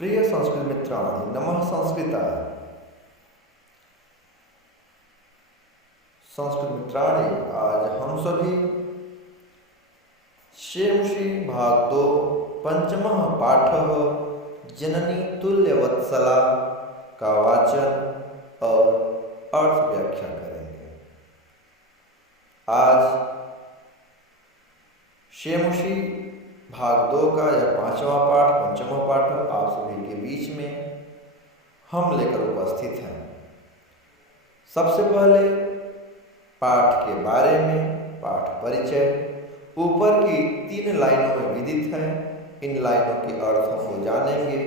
प्रिय संस्कृत मित्राणि नमः संस्कृताय। संस्कृत मित्राणि आज हम सभी शेमुषी भाग 2 पंचमः पाठः जननी तुल्यवत्सला का वाचन और अर्थ व्याख्या करेंगे। आज शेमुषी भाग 2 का यह पांचवा पाठ पंचमा पाठ आप सभी के बीच में हम लेकर उपस्थित हैं। सबसे पहले पाठ के बारे में पाठ परिचय ऊपर की 3 लाइनों में विदित है। इन लाइनों के अर्थों को जानेंगे,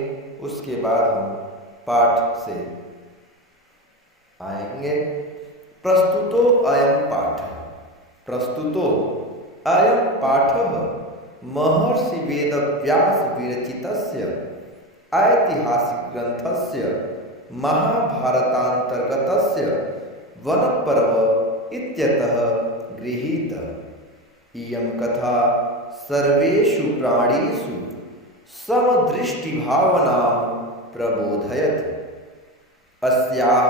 उसके बाद हम पाठ से आएंगे। प्रस्तुतो अयं पाठ, प्रस्तुतो अयं पाठः महर्षि वेदव्यास विरचितस्य ऐतिहासिक ग्रंथस्य महाभारतांतर्गतस्य वनपर्व इत्यतः गृहीत। इयं कथा सर्वेषु प्राणिषु समदृष्टिभावनां प्रबोधयत्। अस्याः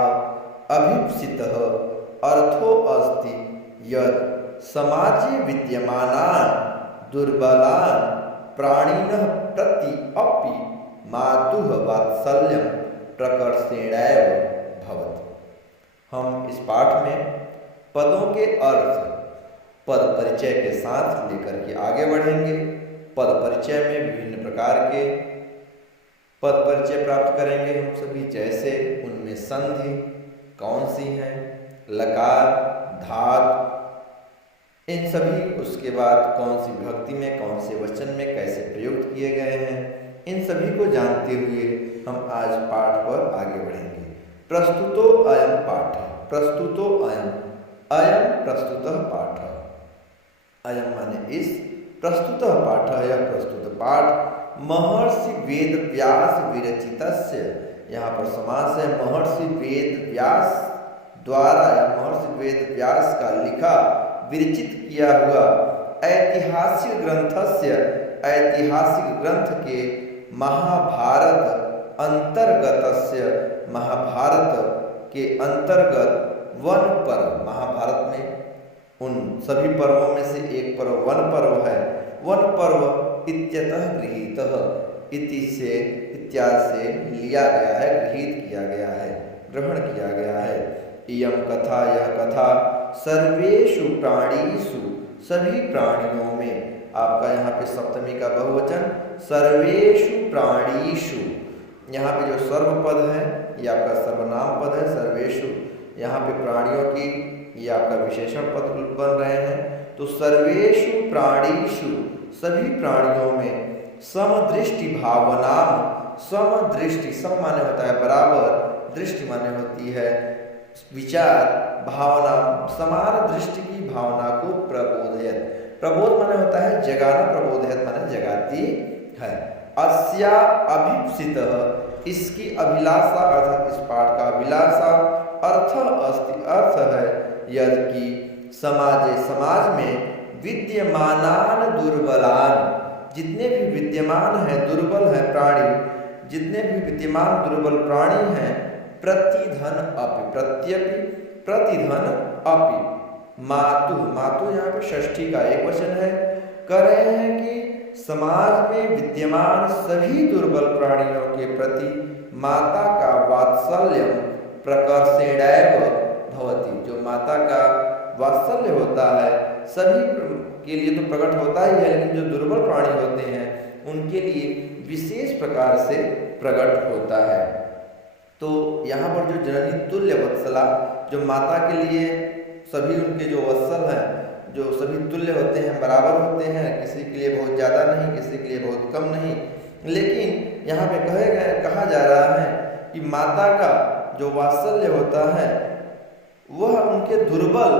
अभीप्सितः अर्थो अस्ति यत् समाजे विद्यमानान् दुर्बलान् प्राणिनः प्रति अपि मातुः वात्सल्यं प्रकर्षेणैव भवति। हम इस पाठ में पदों के अर्थ पद परिचय के साथ लेकर के आगे बढ़ेंगे। पद परिचय में विभिन्न प्रकार के पद परिचय प्राप्त करेंगे हम सभी, जैसे उनमें संधि कौन सी हैं, लकार, धातु, इन सभी, उसके बाद कौन सी विभक्ति में कौन से वचन में कैसे प्रयुक्त किए गए हैं, इन सभी को जानते हुए हम आज पाठ पर आगे बढ़ेंगे। प्रस्तुतो अयं पाठ, प्रस्तुतो अयं, अयं प्रस्तुतः पाठ, अयं माने इस, प्रस्तुतः पाठ यह प्रस्तुत पाठ महर्षि वेदव्यास विरचितस्य, यहाँ पर समास है महर्षि वेदव्यास द्वारा या महर्षि वेदव्यास का लिखा विरचित किया हुआ ऐतिहासिक ग्रंथस्य, ऐतिहासिक ग्रंथ के महाभारत अंतर्गतस्य, महाभारत के अंतर्गत वन पर्व, महाभारत में उन सभी पर्वों में से एक पर्व वन पर्व है। वन पर्व इत्यतः गृहीतः, इति से इत्यादि से लिया गया है, गृहीत किया गया है, ग्रहण किया गया है। इयं कथा, यह कथा सर्वेषु प्राणिषु, सभी प्राणियों में, आपका यहाँ पे सप्तमी का बहुवचन सर्वेषु प्राणिषु, यहाँ पे जो सर्व पद है ये आपका सर्वनाम पद है सर्वेषु, यहाँ पे प्राणियों की ये आपका विशेषण पद बन रहे हैं। तो सर्वेषु प्राणिषु, सभी प्राणियों में समदृष्टि भावना, समदृष्टि, सम माने होता है बराबर, दृष्टि माने होती है विचार, भावना, समान दृष्टि की भावना को प्रबोधयत, प्रबोध माने होता है जगाना, प्रबोधयत माने जगाती है। अस्या अभीप्सितः, इसकी अभिलाषा अर्थात इस पाठ का अभिलाषा, अर्थ अस्ति, अर्थ है यदि समाजे, समाज में विद्यमानान दुर्बलान, जितने भी विद्यमान हैं दुर्बल हैं प्राणी, जितने भी विद्यमान दुर्बल प्राणी हैं, प्रतिधन अपि, प्रत्यपि प्रतिधन अपि, मातु, मातु यहाँ पे षष्ठी का एक वचन है, कह रहे हैं कि समाज में विद्यमान सभी दुर्बल प्राणियों के प्रति माता का वात्सल्य प्रकर्षेणैव भवति, जो माता का वात्सल्य होता है सभी के लिए तो प्रकट होता ही है, लेकिन जो दुर्बल प्राणी होते हैं उनके लिए विशेष प्रकार से प्रकट होता है। तो यहाँ पर जो जननी तुल्य वत्सला, जो माता के लिए सभी उनके जो वत्सल हैं, जो सभी तुल्य होते हैं, बराबर होते हैं, किसी के लिए बहुत ज़्यादा नहीं, किसी के लिए बहुत कम नहीं, लेकिन यहाँ पे कहा जा रहा है कि माता का जो वात्सल्य होता है वह उनके दुर्बल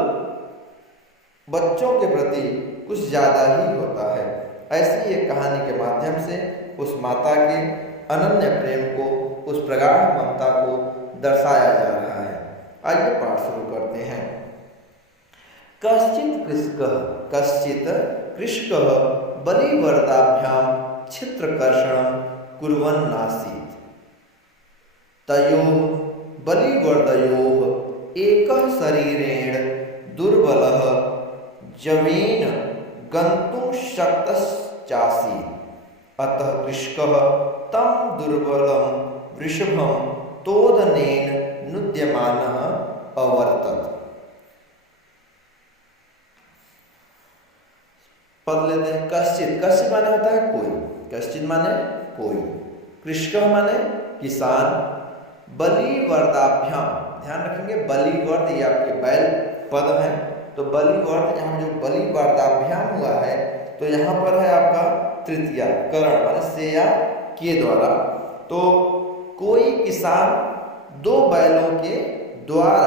बच्चों के प्रति कुछ ज़्यादा ही होता है। ऐसी एक कहानी के माध्यम से उस माता के अनन्य प्रेम को, उस प्रगाढ़ ममता को दर्शाया जा रहा है। आइए पाठ शुरू करते हैं। कश्चित कृषकः बलिवर्दाभ्यां छित्रकर्षणं कुर्वन्नासीत्। तयोः बलिवर्दयोः एकः शरीरेण दुर्बलः जवेन गन्तुं शक्तश्चासीत्। अतः कृषकः तं दुर्बलं वृषभं तोदनेन नुद्यमानः अवर्तत। पढ़ लेते हैं। कश्चित, कश्चित माने होता है कोई, कश्चित माने कोई, कृषक माने किसान, बलिवर्दाभ्याम, ध्यान रखेंगे बलिवर्द ये आपके बैल पद है, तो बलिवर्द यहाँ जो बलिवर्दाभ्याम हुआ है तो यहाँ पर है आपका तृतीया करण माने से या के द्वारा। तो कोई किसान दो बैलों के द्वारा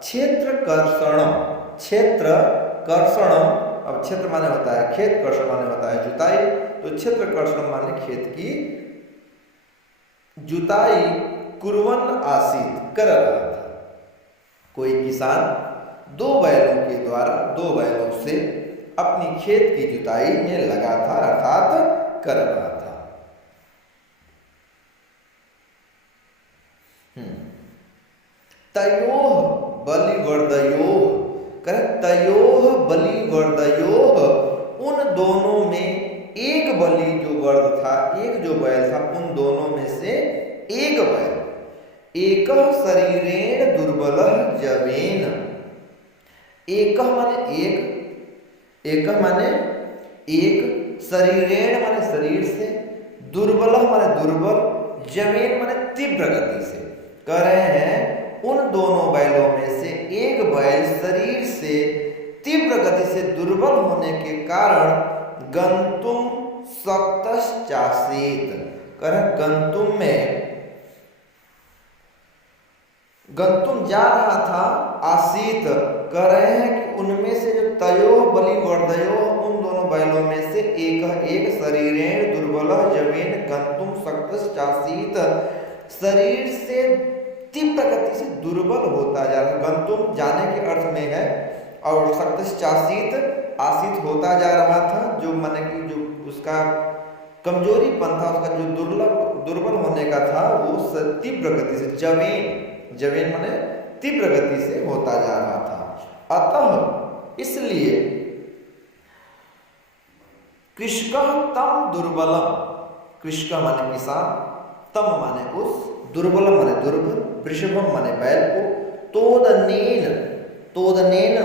क्षेत्र कर्षणम, क्षेत्र कर्षणम, अब क्षेत्र माने होता है खेत, कर्षण माने होता है जुताई, तो क्षेत्र कर्षण माने खेत की जुताई कुर्वन् आसीत्, कर रहा था। कोई किसान दो बैलों के द्वारा, दो बैलों से अपनी खेत की जुताई में लगा था, अर्थात कर रहा था। तयोः बलिवर्दयोः, तयोः बलिवर्दयोः, उन दोनों में एक बलि जो वर्द था, एक जो बैल था, उन दोनों में से एक बैल, एकः शरीरेण दुर्बलः जवेन, एकः माने एक, एकः माने एक, शरीरेण माने शरीर से, दुर्बलः माने दुर्बल, जवेन माने तीव्र गति से। कह रहे हैं उन दोनों बैलों में से एक बैल शरीर से तीव्र गति से दुर्बल होने के कारण गंतुम शक्तश्चासीत्, कह रहे गंतुम में, गंतुम जा रहा था, आसीत, कह रहे हैं कि उनमें से जो तयोः बलिवर्दयोः, उन दोनों बैलों में से एक शरीरेण दुर्बलः जवेन गंतुम शक्तश्चासीत्, शरीर से तीव्र गति से दुर्बल होता जा रहा है। गंतुम जाने के अर्थ में है और शक्तश्चासीत आसीत होता जा रहा था, जो माने कि जो उसका कमजोरीपन था, उसका जो दुर्बल होने का था वो तीव्र गति से, जवेन माने तीव्र गति से होता जा रहा था। अतः इसलिए कृषकः तम दुर्बलम, कृषक माने किसान, तम माने उस, दुर्बलम माने दुर्बल, वृषभम माने बैल को, तोदनेन, तोदनेन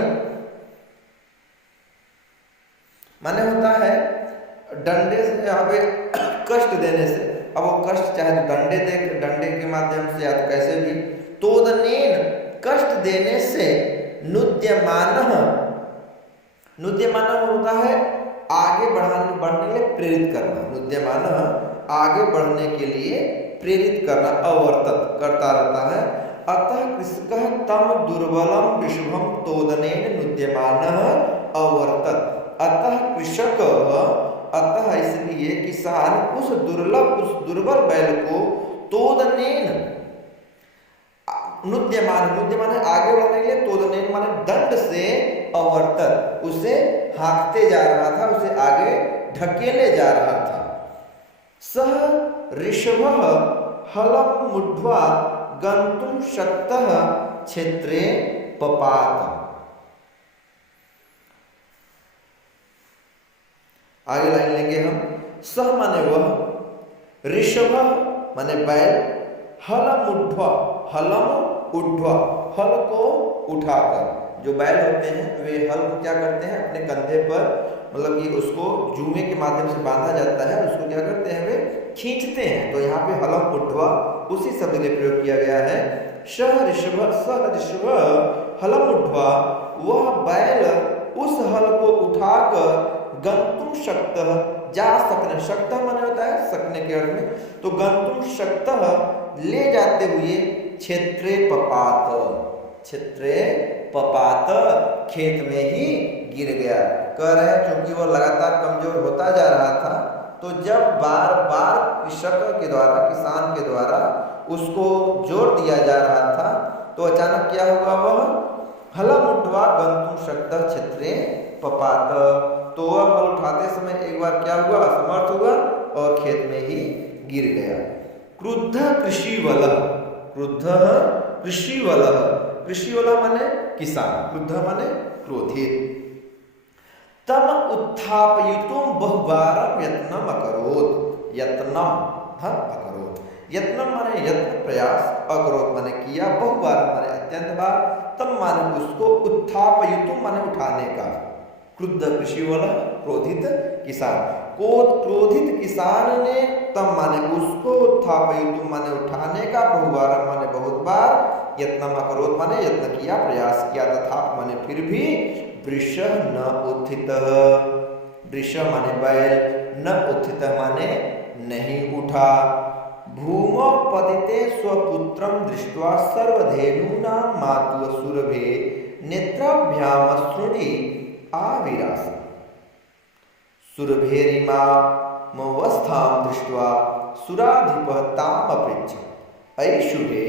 माने होता है डंडे से, यहाँ पे कष्ट देने से, अब वो कष्ट चाहे तो डंडे के माध्यम से या तो कैसे भी, तोदनेन कष्ट देने से, नुद्यमानः, नुद्यमानः होता है आगे बढ़ने के लिए प्रेरित करना, नुद्यमानः आगे बढ़ने के लिए प्रेरित करना, अवर्तत करता रहता है। अतः कृषकः तम दुर्बलम वृषभम तोदनेन नुद्यमानः अवर्तत, अतः कृषक, अतः इसलिए किसान उस दुर्बल बैल को तोदनेन, नुद्यमान, नुद्यमान है आगे बढ़ने के लिए, तोदनेन माने दंड से, अवर्तत उसे हाँकते जा रहा था, उसे आगे ढकेले जा रहा था। सह ऋषभः हलं मुढ्वा गन्तुं शक्तः क्षेत्रे पपात। आगे लाइन लेंगे हम। सह माने वह, ऋषभ माने बैल, हलम उड्ढवा, हलम उड्ढवा, हल को उठाकर, जो बैल होते हैं वे हल को क्या करते हैं अपने कंधे पर, मतलब कि उसको जूमे के माध्यम से बांधा जाता है, उसको क्या करते हैं वे खींचते हैं, तो यहाँ पे हलम उड्ढवा उसी शब्द के प्रयोग किया गया है। सह ऋषभ हलम उड्ढवा, वह बैल उस हल को उठाकर गंतुम शक्तः, जा सकने, शक्तः माने होता है सकने के अर्थ में, तो गंतुम शक्तः ले जाते हुए क्षेत्रे पपात, क्षेत्रे पपात खेत में ही गिर गया। कह रहे हैं क्योंकि वो लगातार कमजोर होता जा रहा था, तो जब बार बार कृषक के द्वारा, किसान के द्वारा उसको जोर दिया जा रहा था, तो अचानक क्या हुआ, वह हलम उठवा गंतुम शक्तः क्षेत्रे पपात, तो वह हल उठाते समय एक बार क्या हुआ, असमर्थ हुआ और खेत में ही गिर गया। क्रुद्ध कृषि वलः, क्रुद्धः कृषिवलः, कृषिवलः माने किसान, क्रुद्धः माने क्रोधित। तम उत्थापयितुं बहुवारं यत्नम् अकरोत्, यत्नम अकरोत्, यत्नम माने यत्न प्रयास, अकरोत् माने किया, बहुवार माने अत्यंत बार, तम माने उसको, उत्थापयितुं माने उठाने का। क्रुद्ध कृषिवलः क्रोधित किसान, क्रोधित किसान ने, तम माने उसको, उत्थापयितुं माने उठाने का, बहुवार माने बहुत बार, यत्नम अकरोत् माने यत्न किया, प्रयास किया, तथापि माने फिर भी, वृषः न उत्थितः, वृषः माने बैल, न उत्थितः माने नहीं उठा। भूमौ पतिते स्वपुत्रं दृष्ट्वा सर्वधेनूनां मातुः सुरभे नेत्राभ्यामश्रुणि आविरास। सुरभेरिमामवस्थां दृष्ट्वा सुराधिपः ताम् अपृच्छत्, अयि शुभे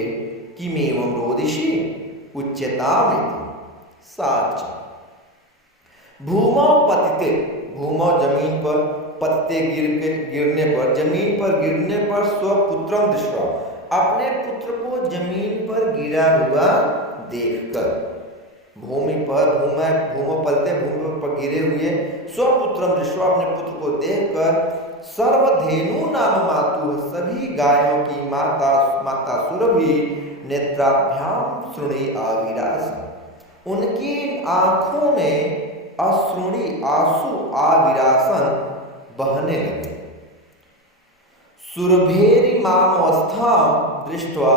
किमेवं रोदिषि उच्यतामिति। सा च भूमौ पतिते, भूमौ जमीन पर, पतिते गिरने पर, जमीन पर गिरने पर, स्वपुत्रं दृष्ट्वा अपने पुत्र को जमीन पर गिरा हुआ देखकर, भूमि पर, भूमौ पतिते भूमि पर गिरे हुए, स्वपुत्रं दृष्ट्वा अपने पुत्र को देखकर, सर्वधेनु नाम मातु सभी गायों की माता सुरभि नेत्राभ्याम श्रुणि आविरास, उनकी आंखों में अश्रुणि आंसू आविरासन बहने लगे। सुरभेरिमामवस्थां दृष्ट्वा,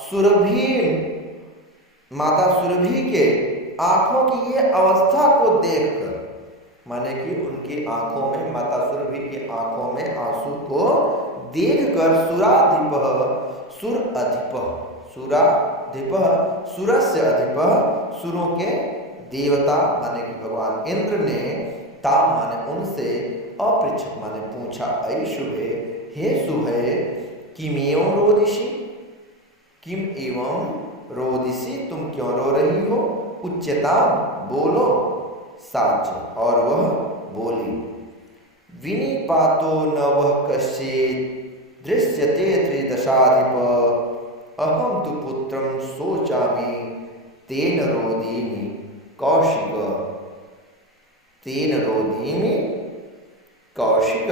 सुरभि माता सुरभि के आंखों की ये अवस्था को देखकर, माने कि उनकी आंखों में, माता सुरभि की आंखों में आंसू को देखकर, सुराधिपः सुर अधिपः, सुराधिपः सुरस्य अधिपः सुरों के देवता माने कि भगवान इंद्र ने, ताम माने उनसे, अपृच्छत् माने पूछा, अयि शुभे हे शुभे, किम एवं रोदिषि, किम एवं रोदिषि तुम क्यों रो रही हो, उच्चता बोलो, साच और वह बोली, विनिपातो न वह कश्चित् दृश्यते त्रिदशाधिप, अहम तु पुत्रं शोचामि तेन रोदिमि कौशिक, तेन रोदिमि कौशिक।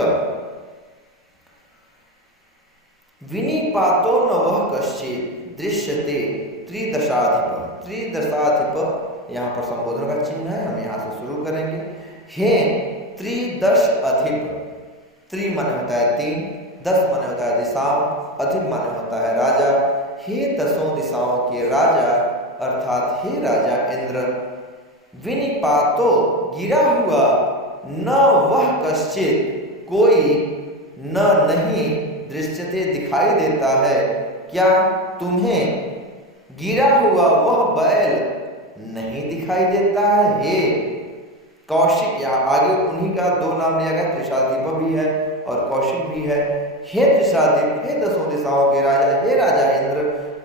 विनिपातो न वह कश्चित् दृश्यते त्रिदशाधिप, त्रिदशाधिप यहाँ पर संबोधन का चिन्ह है, हम यहाँ से शुरू करेंगे। हे त्रिदश अधिप, त्रि माने होता है 3, 10 माने होता है दिशाओं, अधिप माने होता है राजा। हे दसों दिशाओं के राजा अर्थात हे राजा इंद्र, विनिपातो गिरा हुआ, न वह कश्चित कोई, न नहीं, दृश्यते दिखाई देता है, क्या तुम्हें गिरा हुआ वह बैल नहीं दिखाई देता है। हे कौशिक, या आगे उन्हीं का 2 नाम लिया गया, त्रिशाधिप भी है और कौशिक भी है। हे त्रिशाधिप, हे दसों दिशाओं के राजा, हे राजा इंद्र,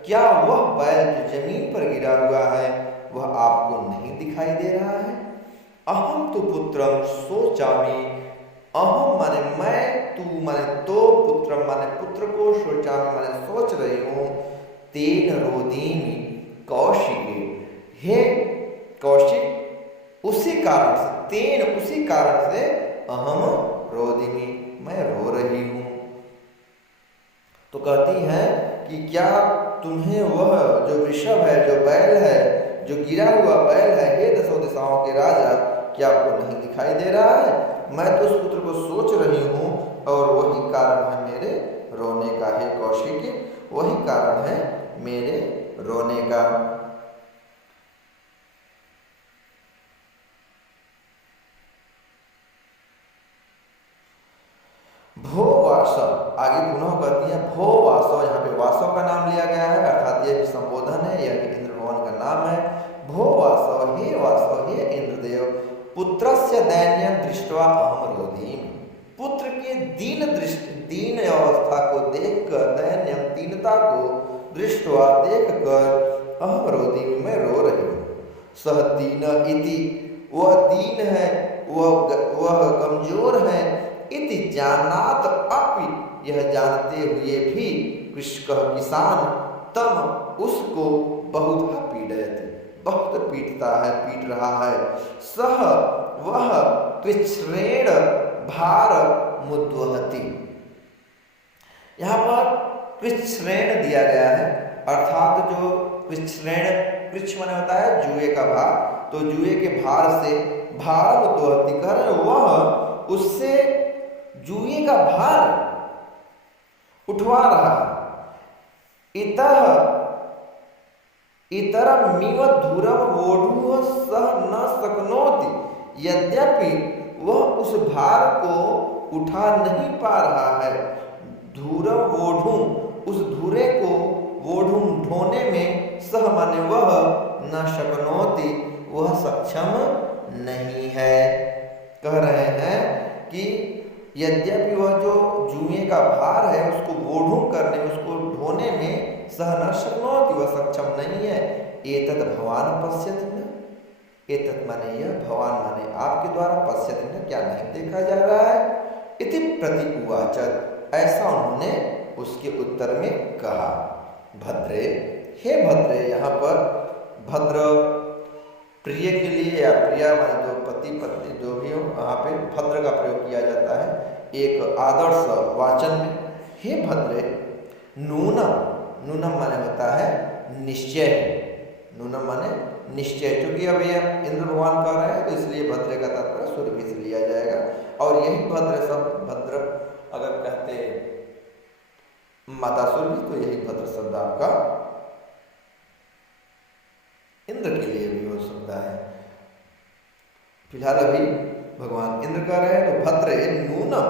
क्या वह बैल जो जमीन पर गिरा हुआ है वह आपको नहीं दिखाई दे रहा है। अहम तो पुत्रम शोचामि, अहम माने मैं, तू माने तो, पुत्रम माने पुत्र को, शोचामि माने सोच रही हूँ, तेन रोदीमि कौशिक, हे कौशिक उसी कारण से, तेन उसी कारण से, अहम रोदिमी मैं रो रही हूँ। तो कहती है कि क्या तुम्हें वह जो वृषभ है, जो बैल है, जो गिरा हुआ बैल है, हे दसों दिशाओं के राजा, क्या आपको नहीं दिखाई दे रहा है। मैं तो उस पुत्र को सोच रही हूँ और वही कारण है मेरे रोने का। हे कौशिक, वही कारण है मेरे रोने का। भो वासव, आगे पुनः कहती है भो वासव, यहाँ पे वासव का नाम लिया गया है, अर्थात यह भी संबोधन है, यह भी इंद्र भगवान का नाम है। भो वासव, हे इंद्रदेव, पुत्रस्य दैन्यं दृष्ट्वा अहम रोदीमि, पुत्र के दीन अवस्था को देखकर, दैन्यम दीनता को, दृष्ट्वा देखकर, अहम रोदीमि मैं रो रही हूँ। सह दीन इति, वह दीन है, वह कमजोर है, इति जानात अपि, यह जानते हुए भी, कृषक किसान, तम उसको बहुधा पीड़यति, बहुत पीटता है, पीट रहा है। सह वह कृच्छ्रेण भार मुद्वहति, यहाँ पर कृच्छ्रेण दिया गया है, अर्थात जो कृच्छ्रेण, कृच्छ माने होता है जुए का भार, तो जुए के भार से भार मुद्वहति कर वह उससे जुए का भार उठवा रहा है। इतरमिव धुरम वोढुः सह न शक्नोति, यद्यपि वह उस भार को उठा नहीं पा रहा है। धुरम वोढुं, उस धुरे को, वोढुं ढोने में, सह माने वह, न शक्नोति वह सक्षम नहीं है। कह रहे हैं कि यद्यपि वह जो जुए का भार है उसको वोढुं करने में, उसको ढोने में, सह न शक्नोति वह सक्षम नहीं है। एतत् भवान पश्यति न, एतत् माने यह, भवान माने आपके द्वारा, पश्यति न क्या नहीं देखा जा रहा है। इति प्रति उवाच, ऐसा उन्होंने उसके उत्तर में कहा। भद्रे, हे भद्रे, यहाँ पर भद्र प्रिय के लिए या प्रिया माने जो पति पत्नी जो भी हो, वहाँ पे भद्र का प्रयोग किया जाता है एक आदर्श वाचन में। हे भद्रे, नूनम, नूनम माने होता है निश्चय, नूनम माने निश्चय, क्योंकि अब ये इंद्र भगवान कह रहे हैं तो इसलिए भद्रे का तात्पर्य सूर्य भी से लिया जाएगा। और यही भद्र शब्द, भद्र अगर कहते माता सूर्य तो यही भद्र शब्द आपका इंद्र के लिए भी हो सकता है। फिलहाल अभी भगवान इंद्र कह रहे हैं तो भद्रे नूनम,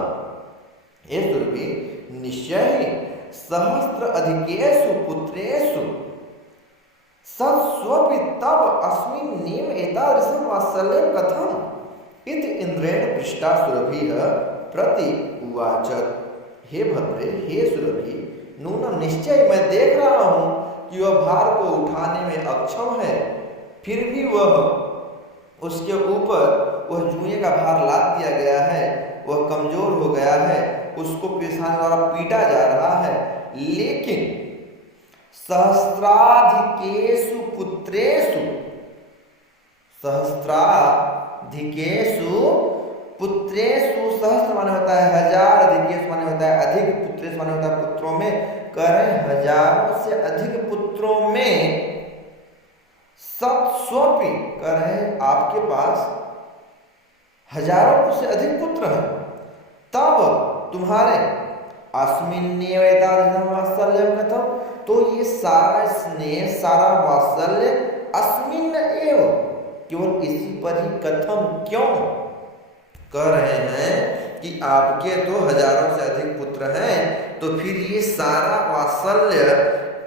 हे सूर्य निश्चय ही सहस्त्र अधिकेषु पुत्रेषु सत्स्वपि तव अस्मिन् नीम एतादृशं वात्सल्यं कथम् इति इंद्रेण पृष्टा सुरभिः प्रति उवाच। हे भद्रे, हे सुरभि, नूनम निश्चय मैं देख रहा हूँ कि वह भार को उठाने में अक्षम है, फिर भी वह, उसके ऊपर वह जुए का भार लाद दिया गया है, वह कमजोर हो गया है, उसको पेशान द्वारा पीटा जा रहा है। लेकिन सहस्राधिकेषु पुत्रेषु, सहस्राधिकेषु पुत्रेषु, सहस्त्र माने होता है हजार, अधिकेषु माने होता है अधिक, पुत्रेषु माने होता है पुत्रों में, कह रहे हजारों से अधिक पुत्रों में, सत्स्वपि कह रहे आपके पास हजारों से अधिक पुत्र हैं, तब तुम्हारे अस्मिन्नेव एतादृशं वात्सल्यं कथम्, तो ये सारा स्नेह, सारा वात्सल्य अस्मिन् एव, केवल इसी पर ही, कथम क्यों, कह रहे हैं कि आपके तो हजारों से अधिक पुत्र हैं, तो फिर ये सारा वात्सल्य,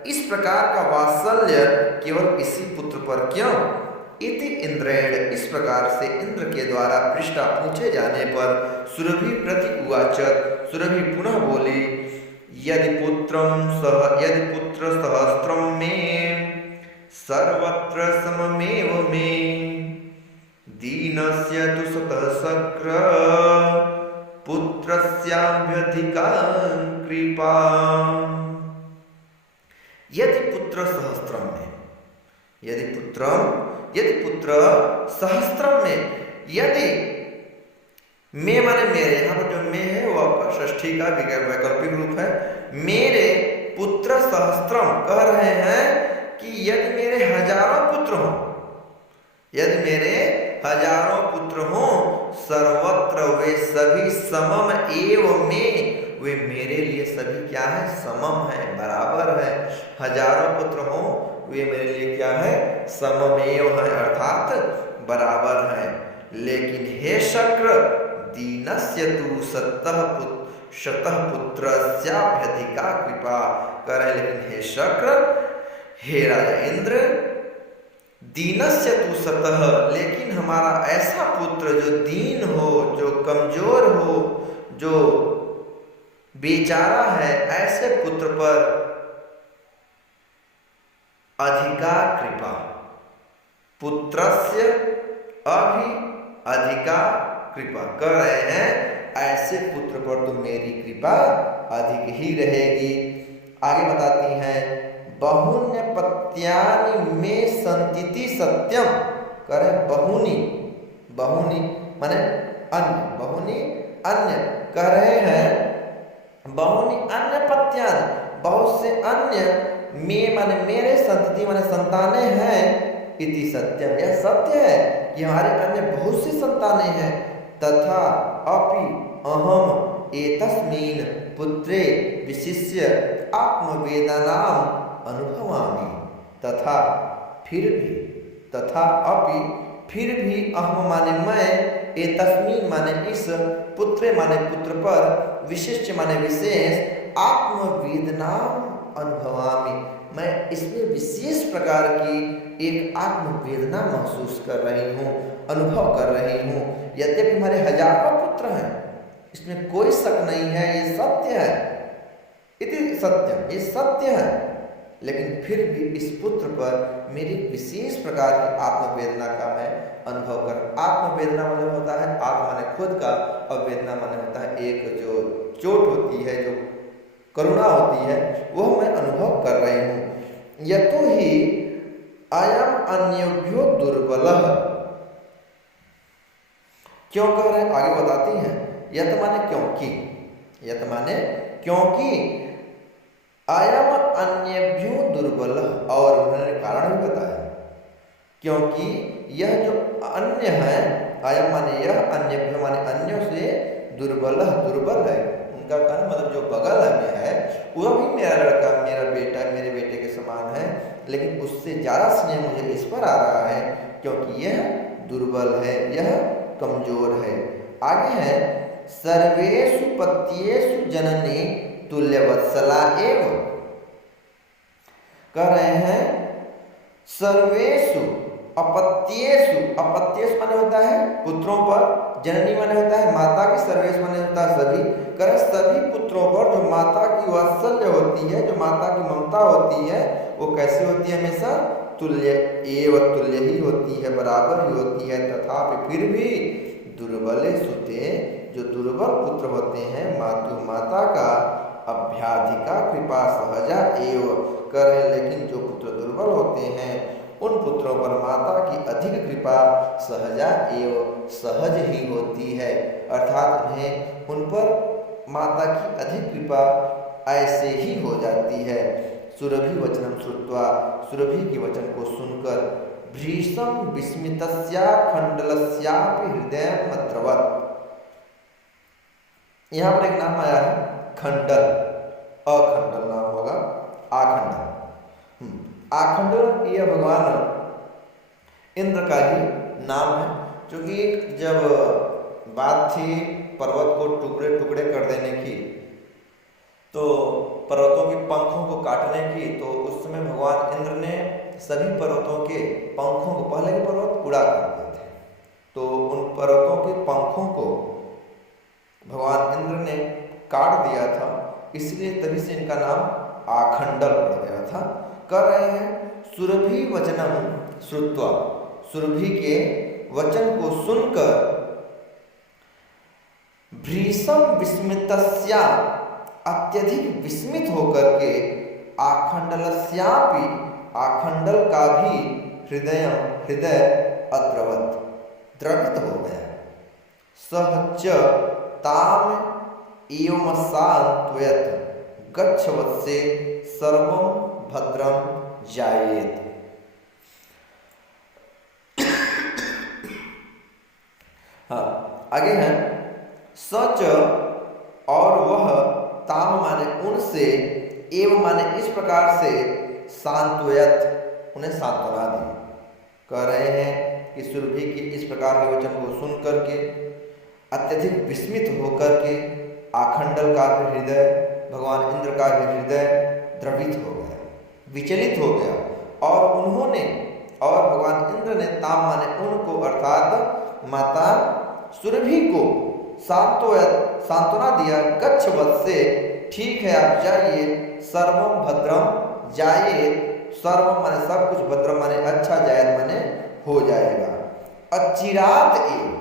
इस प्रकार का वात्सल्य केवल इसी पुत्र पर क्यों। इति इंद्रेण, इस प्रकार से इंद्र के द्वारा पृष्ठा पूछे जाने पर सुरभि प्रति उवाच, सुरभि पुनः बोली, यदि पुत्र सहस्त्रम में सर्वत्र सममेव मे, दीनस्य तु शतशक्र पुत्रस्याभ्यधिका कृपा। यदि पुत्र सहस्त्रम में, यदि पुत्र सहस्त्रम में, यदि मैं माने मेरे, यहाँ पर जो मैं है वो आपका षष्ठी का वैकल्पिक रूप है। मेरे पुत्र सहस्त्रम, कह रहे हैं कि यदि मेरे हजारों पुत्र हों, यदि मेरे हजारों पुत्र हों, सर्वत्र वे सभी समम एव में, वे मेरे लिए सभी क्या है, समम है, बराबर है। हजारों पुत्र हों वे मेरे लिए क्या है, सममेव है, अर्थात बराबर है। लेकिन हे शक्र, दीनस्य तु शतः पुत्रस्याभ्यधिका कृपा, कह रहे लेकिन हे शक्र, हे राजा इंद्र, दीनस्य तु शतः, लेकिन हमारा ऐसा पुत्र जो दीन हो, जो कमजोर हो, जो बेचारा है, ऐसे पुत्र पर अधिका कृपा, पुत्रस्य अभि अधिका कृपा, कह रहे हैं ऐसे पुत्र पर तो मेरी कृपा अधिक ही रहेगी। आगे बताती हैं बहुन्यपत्यानि में संतिति सत्यम। करे बहुनी, बहुनी माने अन्य, बहुनी अन्य, कह रहे हैं बहुनी अन्य पत्यानि, बहुत से अन्य में माने मेरे, संतति माने संतानें हैं, इति सत्यम यह सत्य है कि हमारे अन्य बहुत सी संतानें हैं। तथा अपि अहम एतस्मिन् पुत्रे विशिष्य आत्मवेदनाम अनुभवामि। तथा फिर भी, तथा अपि फिर भी, अहम माने मैं, एतस्मिन् माने इस, पुत्रे माने पुत्र पर, विशिष्ट माने विशेष, आत्मवेदनाम अनुभवामि मैं इसमें विशेष प्रकार की एक आत्मवेदना महसूस कर रही हूँ, अनुभव कर रही हूँ। यद्यपि हमारे हजारों पुत्र हैं, इसमें कोई शक नहीं है, ये सत्य है, इति सत्यम ये सत्य है, लेकिन फिर भी इस पुत्र पर मेरी विशेष प्रकार की आत्मवेदना का मैं अनुभव कर। आत्मवेदना मतलब होता है आत्मा माने खुद का, और वेदना माने होता है एक जो चोट होती है, जो करुणा होती है, वह मैं अनुभव कर रही हूँ। यतो ही अयम अन्योभ्यो दुर्बलः, क्यों कह रहे हैं आगे बताती हैं। यत माने क्योंकि, यत माने क्योंकि, अयम अन्यभ्यो दुर्बलः, और उन्होंने कारण भी बताया, क्योंकि यह जो अन्य है, अयम माने यह, अन्यभ्यो माने अन्यों से, दुर्बलः दुर्बल है। उनका कहना मतलब जो बगल में है वह भी मेरा लड़का, मेरा बेटा, मेरे बेटे के समान है, लेकिन उससे ज़्यादा स्नेह मुझे इस पर आ रहा है क्योंकि यह दुर्बल है, यह कमजोर है। आगे है सर्वेषु पत्येषु जननी तुल्यवत्सला एव, कह रहे हैं सर्वेषु अपत्येषु, अपत्येषु माने होता है पुत्रों पर, जननी माने होता है माता की, सर्वेश माने होता है सभी, कर सभी पुत्रों पर जो माता की वात्सल्य होती है, जो माता की ममता होती है, वो कैसी होती है, हमेशा तुल्य एव, तुल्य ही होती है, बराबर ही होती है। तथापि फिर भी दुर्बले सुते, जो दुर्बल पुत्र होते हैं, मातु माता का अभ्याधिका कृपा सहजा एव, करे लेकिन जो पुत्र दुर्बल होते हैं उन पुत्रों पर माता की अधिक कृपा सहजा एवं सहज ही होती है, अर्थात उन्हें उन पर माता की अधिक कृपा ऐसे ही हो जाती है। सुरभि वचनम श्रुत्वा, सुरभि के वचन को सुनकर, भ्रीषम विस्मितस्या खंडलस्यापि हृदयं मद्रवत्, यहाँ पर एक नाम आया है खंडल, अखंडल नाम होगा, आखंडल। आखंडल यह भगवान इंद्र का ही नाम है, क्योंकि जब बात थी पर्वत को टुकड़े टुकड़े कर देने की, तो पर्वतों के पंखों को काटने की, तो उस समय भगवान इंद्र ने सभी पर्वतों के पंखों को, पहले के पर्वत उड़ा करते थे, तो उन पर्वतों के पंखों को भगवान इंद्र ने काट दिया था, इसलिए तभी से इनका नाम आखंडल पड़ गया था। कर रहे हैं सुरभि वचनम श्रुत्वा, सुरभि के वचन को सुनकर, भ्रीषम विस्मितस्या, अत्यधिक विस्मित होकर के, आखंडलस्यापि, आखंडल का भी, हृदय अद्रवत, द्रवित हो गया। सहच ताम एवं सांत्वयत् गच्छवत्से सर्वं भद्रम जायेत। हाँ, आगे है सच, और वह, ताम माने उनसे, एवं माने इस प्रकार से, सांत्वयत उन्हें सांत्वना दी। कह रहे हैं कि सुरभि के इस प्रकार के वचन को सुन करके, अत्यधिक विस्मित होकर के, आखंडल का भी हृदय, भगवान इंद्र का भी हृदय द्रवित हो गया, विचलित हो गया, और उन्होंने, और भगवान इंद्र ने, ताम माने उनको, अर्थात माता सुरभि को सांत्वना दिया, गच्छ वत्से, ठीक है आप जाइए, सर्वम भद्रम जाइए, सर्वम माने सब कुछ, भद्रम माने अच्छा, जायत माने हो जाएगा। अचिरात एव,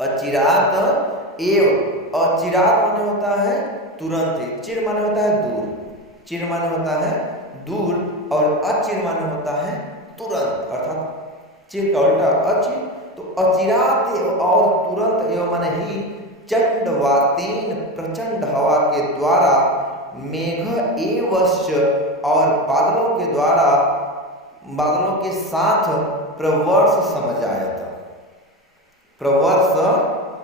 अचिरात एव, अचिरात माने होता है तुरंत ही, चिर माने होता है दूर, चिर माने होता है दूर, और अचिर माने होता है तुरंत, अर्थात चिर का उल्टा अचिर, तो अचिरात और तुरंत एवं माने ही चंडवातेन प्रचंड हवा के द्वारा मेघ एवश्च और बादलों के द्वारा, बादलों के साथ प्रवर्ष समझायत, प्रवर्ष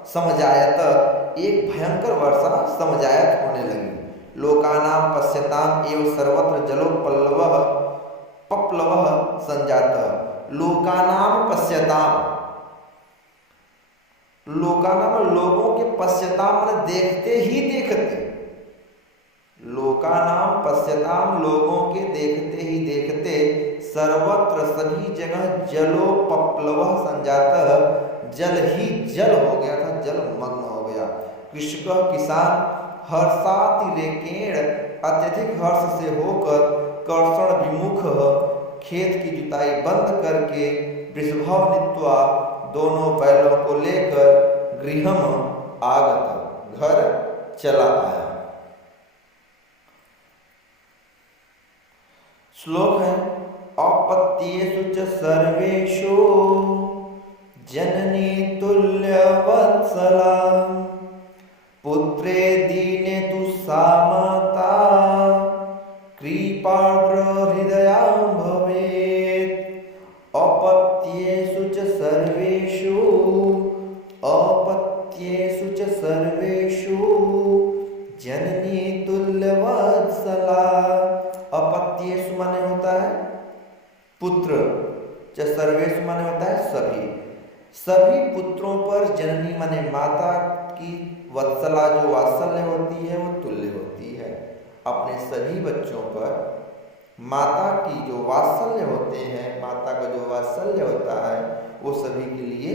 समझायत एक भयंकर वर्षा समझायत होने लगी। लोकानाम पश्यताम एवं सर्वत्र जलोपल्लव पप्लव संजात। लोकानाम पश्यताम, लोकानाम लोगों के, पश्यताम देखते ही देखते, लोकानाम पश्यताम लोगों के देखते ही देखते, सर्वत्र सभी जगह जलोपप्लव संजात जल ही जल हो गया था, जल मग्न हो गया। कृषक किसान हर्षातिरेकेण अत्यधिक हर्ष से होकर कर्षण विमुख खेत की जुताई बंद करके वृषभव नीत्वा दोनों बैलों को लेकर गृहम आगत घर चला आया। श्लोक है अपत्येषु च सर्वेषु जननी तुल्यवत्सला पुत्रे दीने तु सा माता कृपार्द्र हृदया भवेत्। अपत्येषु च सर्वेषु, अपत्येषु च सर्वेषु जननी तुल्यवत्सला। अपत्येषु माने होता है पुत्र, च सर्वेषु माने होता है सभी, सभी पुत्रों पर जननी माने माता की वत्सला जो वात्सल्य होती है वो तुल्य होती है। अपने सभी बच्चों पर माता की जो वात्सल्य होते हैं, माता का जो वात्सल्य होता है वो सभी के लिए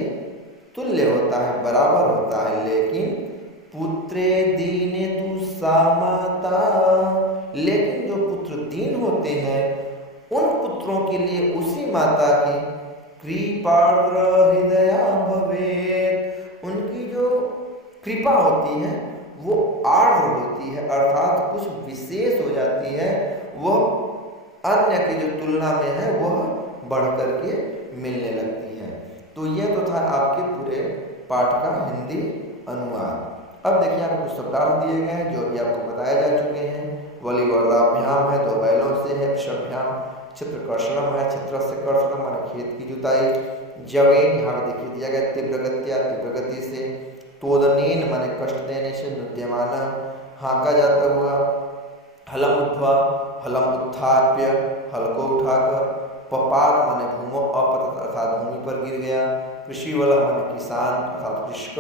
तुल्य होता है, बराबर होता है। लेकिन पुत्रे दीने तु सा माता, लेकिन जो पुत्र दीन होते हैं उन पुत्रों के लिए उसी माता की कृपार्द्र हृदया भवेत्, उनकी जो कृपा होती है वो आर्द्र होती है, अर्थात कुछ विशेष हो जाती है, वह अन्य की जो तुलना में है वह बढ़ करके मिलने लगती है। तो यह तो था आपके पूरे पाठ का हिंदी अनुवाद। अब देखिए आपको कुछ शब्दार्थ दिए गए हैं जो भी आपको बताए जा चुके हैं। वली वर्धाभ्याम है, दो बैलों से है। क्षभ्याम चित्रकर्षणम है, चित्र से कर्षणम माने खेत की जुताई। जवेन यहाँ पे देखिए दिया गया तीव्र गत्या, तीव्र गति से। तोदनेन माने कष्ट देने से, नृत्यमान हाँका जाता हुआ। हलम उद्ध्वा, हलम उत्थाप्य हल को उठाकर। पपात माने भूमो अपतत अर्थात भूमि पर गिर गया। कृषि वाला माने किसान अर्थात कृषक।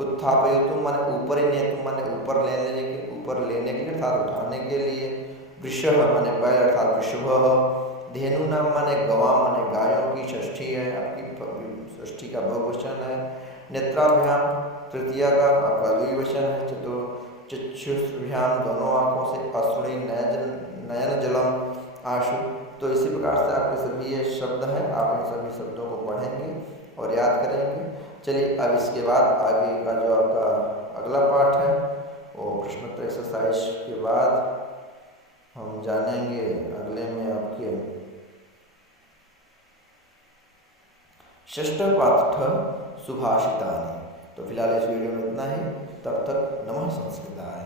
उत्थापयितुम माने ऊपर ही नेतुम माने ऊपर लेने के अर्थात उठाने के लिए। वृषभ माने बैल अर्थात वृषभ। धेनु नाम माने गवाम माने गायों की षष्ठी है, आपकी षष्ठी का बहुवचन है। नेत्राभ्याम तृतीया का आपका द्विवचन है। चक्षुभ्याम दोनों आंखों से। अश्रुणी नयन जलम आशु। तो इसी प्रकार से आपके सभी ये शब्द हैं, आप इन सभी शब्दों को पढ़ेंगे और याद करेंगे। चलिए अब इसके बाद आगे का जो आपका अगला पाठ है वो प्रश्नोत्तर एक्सरसाइज के बाद हम जानेंगे अगले में आपके षष्ठ पाठ सुभाषितानि। तो फिलहाल इस वीडियो में इतना ही, तब तक नमः संस्कृताय।